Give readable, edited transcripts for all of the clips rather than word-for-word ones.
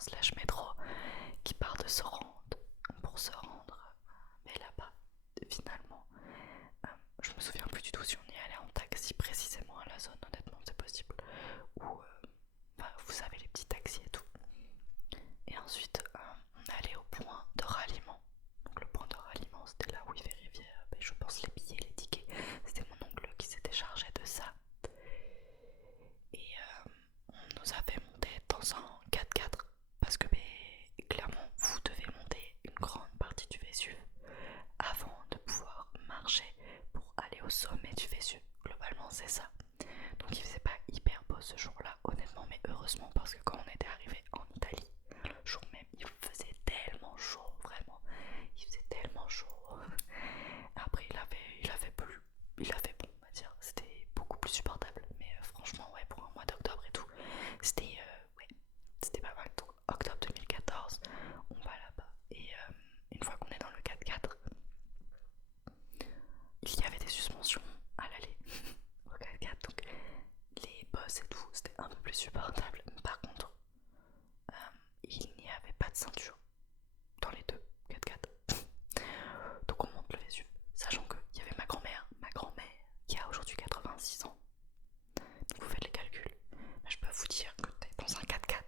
slash métro qui part de Sorrente pour se rendre mais là-bas finalement. Je me souviens plus du tout si on y allait en taxi précisément à la zone, honnêtement c'est possible, ou vous savez les petits taxis et tout. Et ensuite on allait au point de ralliement. Donc le point de ralliement c'était là où il vérifiait je pense les billets, les tickets. C'était mon oncle qui s'était chargé de ça. Et on nous avait monté dans un 4x4 parce que clairement vous devez monter une grande partie du Vésuve avant de pouvoir marcher pour aller au sommet du Vésuve. Globalement c'est ça. Donc il faisait pas hyper beau ce jour-là honnêtement, mais heureusement parce que quand on était arrivé en Italie, le jour même il faisait tellement chaud, vraiment. Il faisait tellement chaud. Après il avait bon on va dire, c'était beaucoup plus supportable. Mais franchement ouais pour un mois d'octobre et tout, c'était ouais, c'était pas mal. Donc octobre 2014, on va là-bas. Et une fois qu'on est dans le 4x4, il y avait des suspensions à l'aller au 4x4, donc les bosses et tout, c'était un peu plus supportable. Par contre, il n'y avait pas de ceinture dans les deux 4x4. Donc on monte le Vésuve, sachant qu'il y avait ma grand-mère qui a aujourd'hui 86 ans. Donc vous faites les calculs. Mais je peux vous dire que t'es dans un 4x4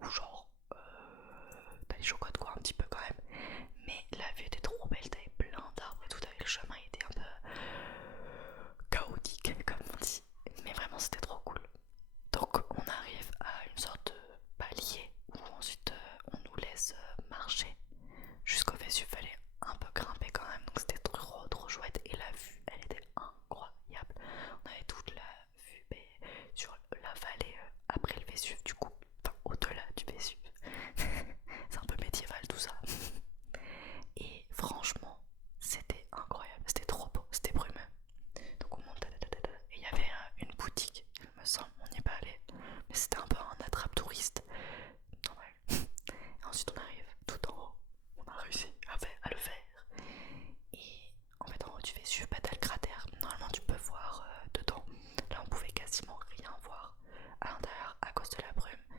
ou genre t'as les chocottes quoi un petit peu quand même. Mais la vue était trop belle, t'avais plein d'arbres et tout, le chemin était un peu chaotique comme on dit. Mais vraiment c'était trop cool. Donc on arrive à une sorte de palier où ensuite on nous laisse marcher jusqu'au Vésuve. Fallait un peu grimper quand même, donc c'était trop chouette. Et la vue elle était incroyable. On avait toute la vue sur la vallée après le Vésuve du coup, enfin au-delà du Vésuve. C'est un peu médiéval tout ça. Et franchement c'était incroyable, c'était trop beau, c'était brumeux. Donc on monte, et il y avait une boutique, il me semble, on n'y est pas allé, mais c'était un peu un attrape-touriste, normal. Et ensuite on arrive tout en haut, on a réussi à le faire. Et en fait en haut tu fais suivre t'as le cratère, normalement tu peux voir dedans. Là on pouvait quasiment rien voir à l'intérieur à cause de la brume.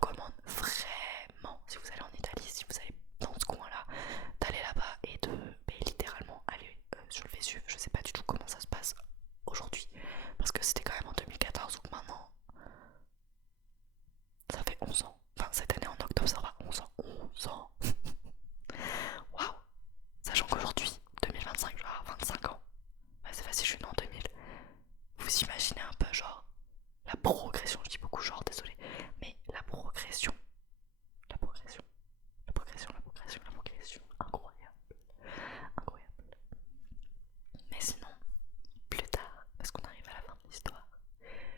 recommande vraiment, si vous allez en Italie, si vous allez dans ce coin-là, d'aller là-bas et de littéralement aller sur le Vésuve. Je sais pas du tout comment ça se passe aujourd'hui, parce que c'était quand même en 2014, donc maintenant ça fait 11 ans. Enfin, cette année en octobre, ça va 11 ans. 11 ans. Waouh. Sachant qu'aujourd'hui, 2025, je vais avoir 25 ans. Ouais, c'est facile, je suis né en 2000. Vous imaginez un peu, genre, la progression, je dis beaucoup genre, désolé, mais la progression, la progression, la progression, la progression, la progression, incroyable, incroyable. Mais sinon, plus tard, parce qu'on arrive à la fin de l'histoire,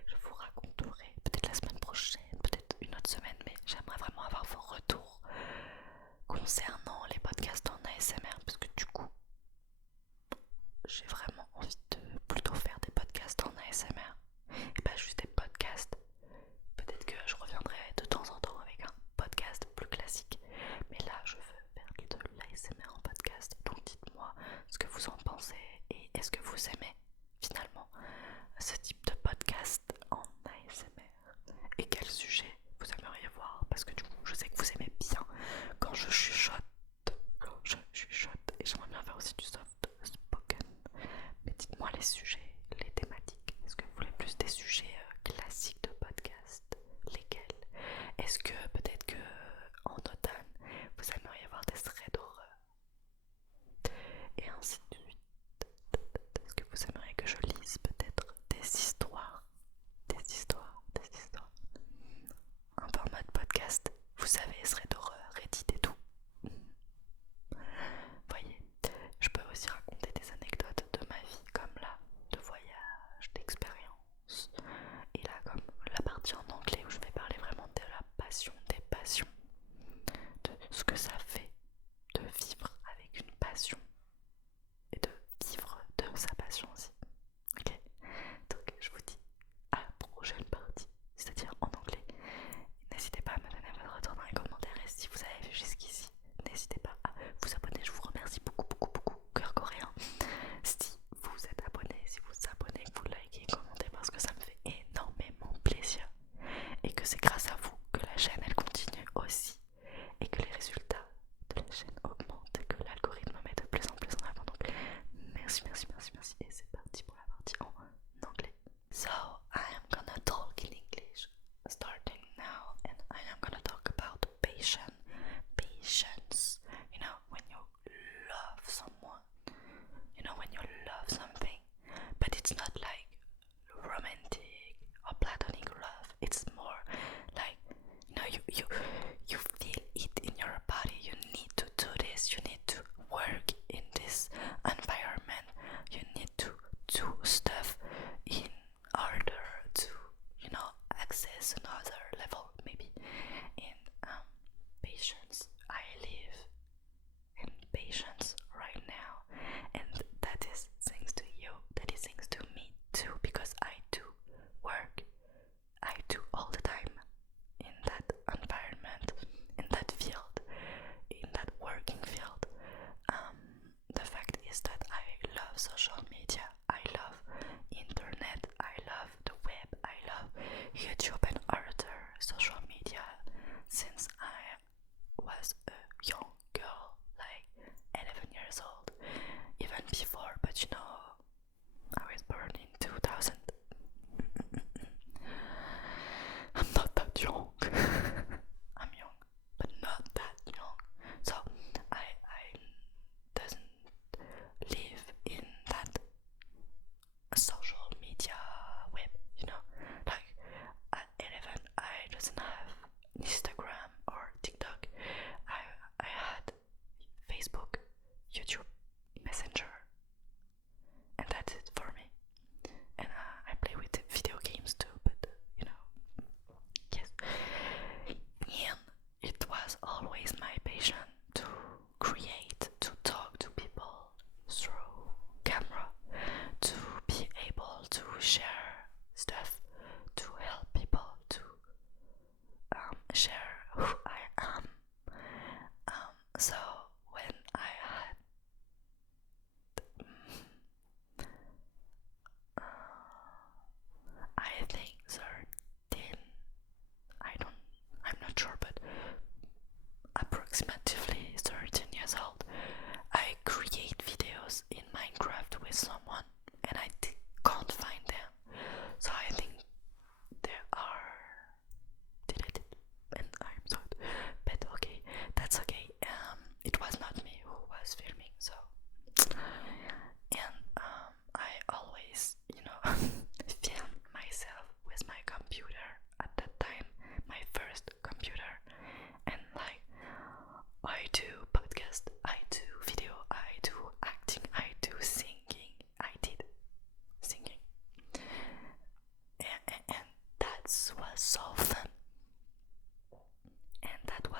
je vous raconterai, peut-être la semaine prochaine, peut-être une autre semaine, mais j'aimerais vraiment avoir vos retours concernant les podcasts en ASMR, parce que du coup, j'ai vraiment envie de plutôt faire des podcasts en ASMR et pas juste des podcasts. Peut-être que je reviendrai de temps en temps avec un podcast plus classique, mais là je veux faire de l'ASMR en podcast. Donc dites-moi ce que vous en pensez et est-ce que vous aimez finalement ce type de podcast en ASMR et quel sujet vous aimeriez voir, parce que du coup je sais que vous aimez bien quand je chuchote, et j'aimerais bien faire aussi du soft spoken. Mais dites-moi les sujets, les thématiques. Est-ce que vous voulez plus des sujets classiques de podcast? Lesquels? Est-ce que peut-être que en automne, vous aimeriez voir des threads d'horreur? Et ainsi de suite. Est-ce que vous aimeriez que je lise peut-être des histoires? Des histoires, des histoires. Un peu en mode podcast, vous savez, threads d'horreur, Reddit et tout. Voyez, je peux aussi raconter des anecdotes de ma vie, comme là, de voyage, d'expérience. Et là, comme la partie en anglais où je vais parler vraiment de la passion, des passions, de ce que ça fait de vivre avec une passion et de vivre de sa passion aussi. Ok, donc je vous dis à la prochaine partie, c'est-à-dire en anglais. N'hésitez pas à me donner votre retour dans les commentaires et si vous avez vu jusqu'ici, n'hésitez pas à vous abonner. Je vous remercie beaucoup, beaucoup, beaucoup, cœur coréen. Si vous êtes abonné, si vous abonnez, que vous likez, commentez, parce que ça me fait énormément plaisir et que c'est grâce à vous que la chaîne elle continue aussi et que les résultats de la chaîne augmentent et que l'algorithme met de plus en plus en avant. Donc merci, merci, merci, merci et c'est parti pour la partie en anglais. So I am gonna talk in English starting now, and I am gonna talk about patience. Patience. You know, when you love someone, you know, when you love something, but it's not like romantic or platonic love. It's more like, you know, you feel it in your body. You need to do this. You need to work in this environment. You need to do stuff in order to, you know, access another level, maybe. And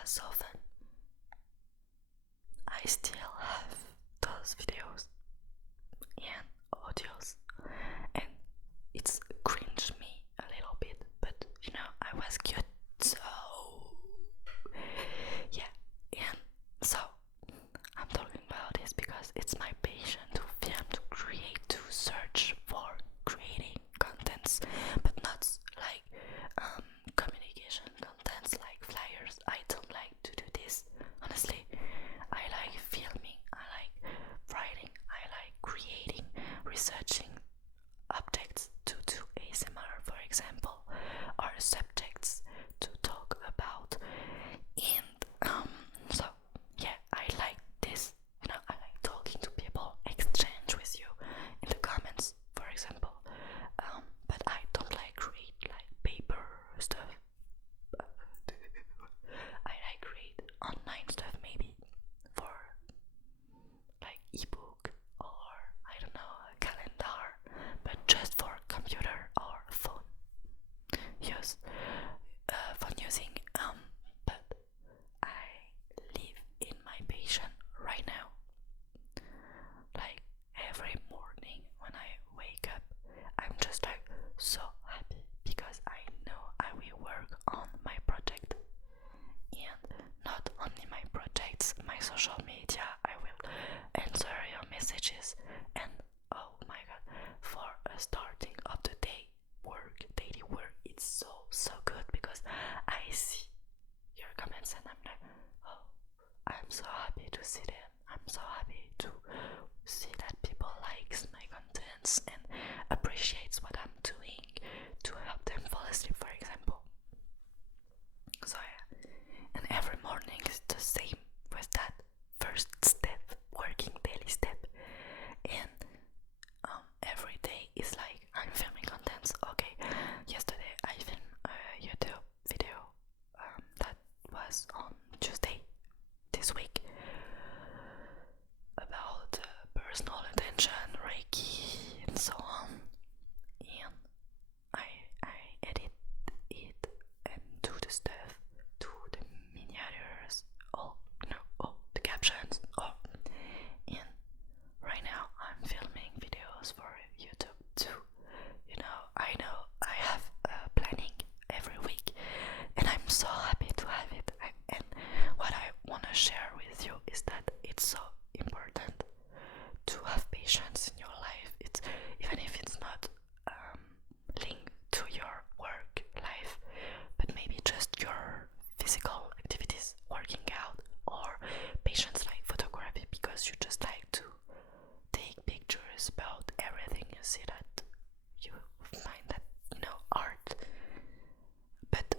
was so fun. I still have those videos and audios, and it's cringe me a little bit, but you know, I was cute, so yeah. And so I'm talking about this because it's my passion to film, to create, to search for creating contents, but not like communication contents like flyers. I don't like to do this, honestly. I like filming, I like writing, I like creating, researching objects to do ASMR, for example, or subjects to talk about. And so yeah, I like this. You know, I like talking to people, exchange with you in the comments, for example. But I don't like create like paper stuff. I like create online stuff, maybe for like ebook or I don't know, a calendar, but just for computer or phone use, phone using. But I live in my passion right now. Like every morning when I wake up, I'm just like so happy because I know I will work on my project, and not only my projects, my social media. I will answer your messages, and oh my god, for a starting of the day work, daily work, it's so good because I see your comments and I'm like, oh, I'm so happy to see them. I'm so happy to see that people likes my contents and appreciates what I'm doing to help them fall asleep, for example. So yeah, and every morning is the same with that first step, working daily step, and every day is like I'm filming contents. Okay, yesterday I filmed a YouTube video that was on Tuesday this week about personal attention, Reiki, and so on. And I edit it and do the stuff, do the miniatures, all the captions, all. And right now I'm filming videos for YouTube too. You know I have planning every week, and I'm so happy to have it. And what I want to share with you is that it's so important to have patience in your life. It's even if it's not linked to your work life, but maybe just your physical activities, working out, or patience like photography, because you just like to take pictures about everything you see, that you find that, you know, art, but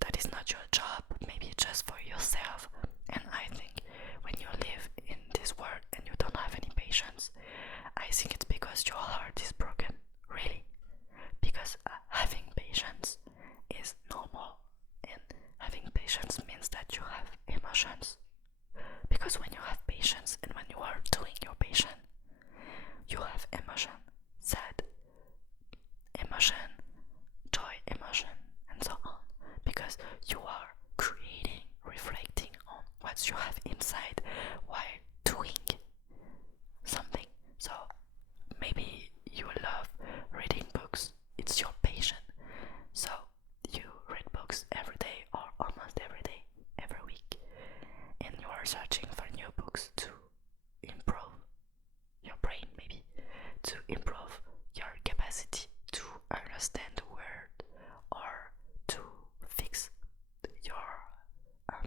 that is not your job, maybe just for yourself. And I think when you live in this world and you don't have any patience, I think it's because your heart is broken, really. Because having patience is normal, and having patience means that you have emotions. Because when you have patience and when you are doing your passion, you have emotion, sad emotion, joy emotion, and so on. Because you are creating, reflecting on what you have inside while doing something. So maybe you love reading books, it's your passion. So you read books every day or almost every day, every week, and you are searching for new books to improve your brain, maybe to improve your capacity to understand the word or to fix your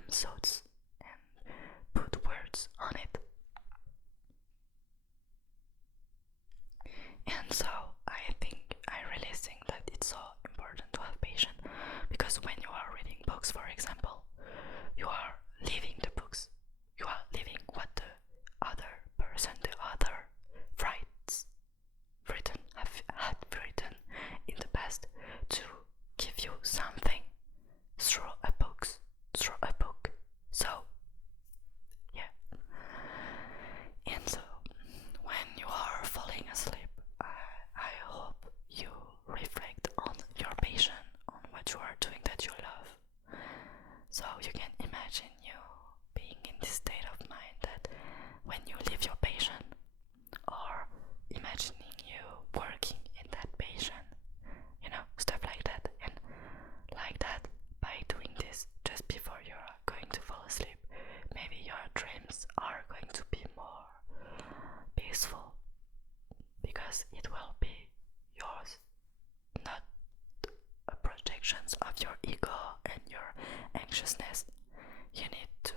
thoughts and put words on it. And so I really think that it's so important to have patience, because when you are reading books, for example, you are living the books, you are living what the other person, the author had written in the past to give you something through a book. So peaceful, because it will be yours, not projections of your ego and your anxiousness. You need to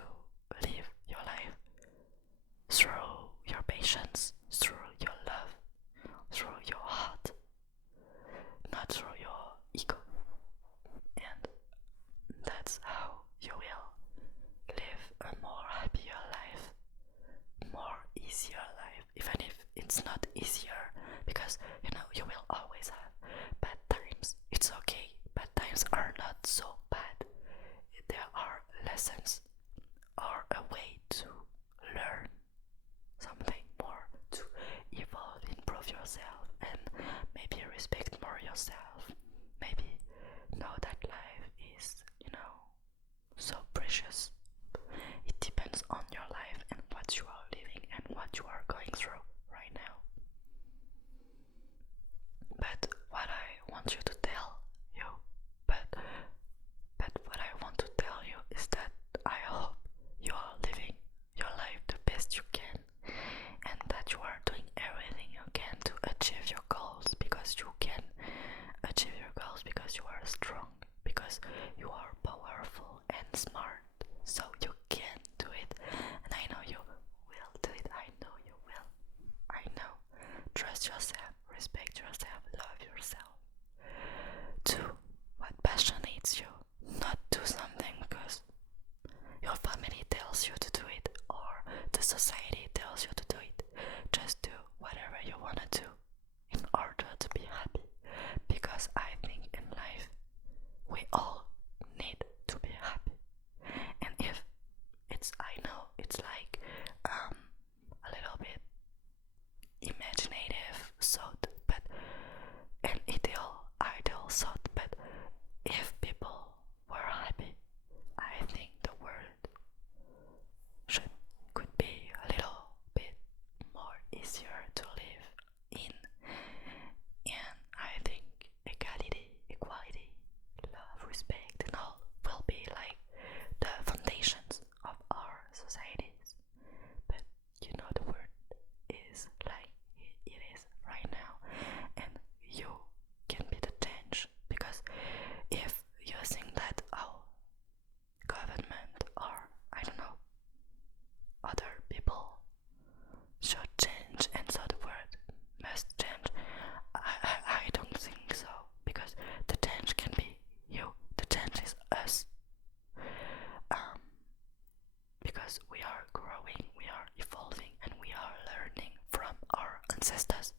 live your life through your patience, through your love, through your heart, not through your ego. And that's how you will live a more happier life, more easier life, even if it's not easier, because you know you will always have bad times. It's okay, bad times are not so bad. There are lessons or a way to learn something more, to evolve, improve yourself, and maybe respect more yourself. Maybe know that life is, so precious. It depends on your life and what you are living and what you are going through right now. But what I want you to tell you, but what I want to tell you is that I hope you are living your life the best you can, and that you are doing everything you can to achieve your goals, because you can achieve your goals, because you are strong, because you are powerful and smart, so you can do it. And I know you will do it. I know you will. I know. Trust yourself, respect yourself, love yourself. Do what passionates you, not do something because your family tells you to do it or the society tells you to do it. Just do whatever you want to do in order to be happy, because I think in life we all need to be happy. And if I know it's like a little bit imaginative thought, but an ideal thought, but if people were happy, I think the world could be a little bit more easier to live in. And I think equality, love, respect, and all will be like the foundations of our societies. But you know, the world is like it is right now, and you can be the change. Because if you think that our government or I don't know other people should change and so the world must change, I don't think so, because the change can be you, the change is us. Because we are growing, we are evolving, and we are learning from our ancestors.